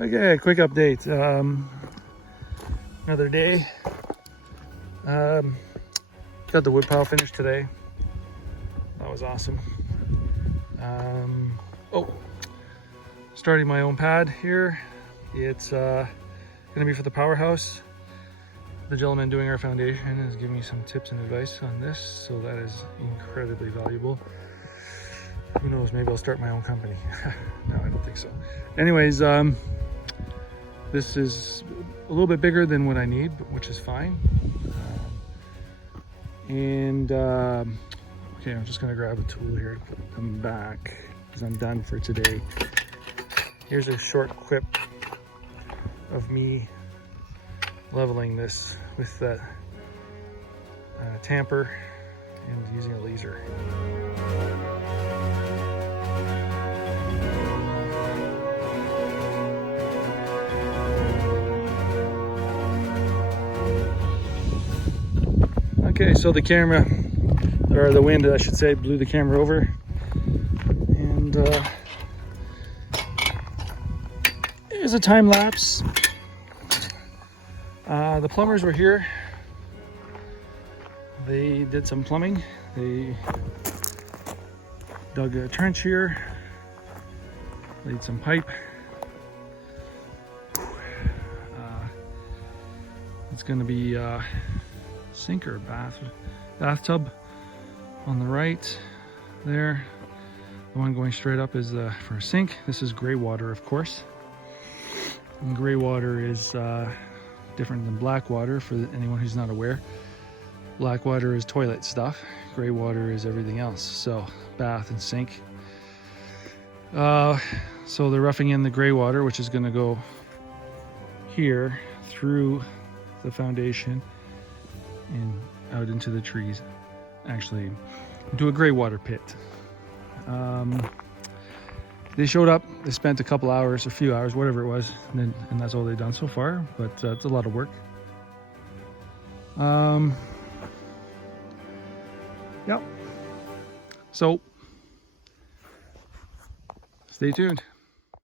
Okay, quick update. Another day. Got the wood pile finished today. That was awesome. Starting my own pad here. It's gonna be for the powerhouse. The gentleman doing our foundation is giving me some tips and advice on this, so that is incredibly valuable. Who knows, maybe I'll start my own company. No, I don't think so. Anyways, this is a little bit bigger than what I need, which is fine. Okay, I'm just gonna grab a tool here to put them back because I'm done for today. Here's a short clip of me leveling this with that tamper and using a laser. Okay, so the camera, or the wind I should say, blew the camera over, and here's a time lapse. The plumbers were here. They did some plumbing. They dug a trench here, laid some pipe. It's going to be sink or bathtub on the right there. The one going straight up is for a sink. This is gray water, of course. And gray water is different than black water, for anyone who's not aware. Black water is toilet stuff. Gray water is everything else. So bath and sink. So they're roughing in the gray water, which is going to go here through the foundation and out into the trees, actually into a gray water pit. They showed up, they spent a couple hours, a few hours, whatever it was, and that's all they've done so far, but it's a lot of work. Yep. So stay tuned.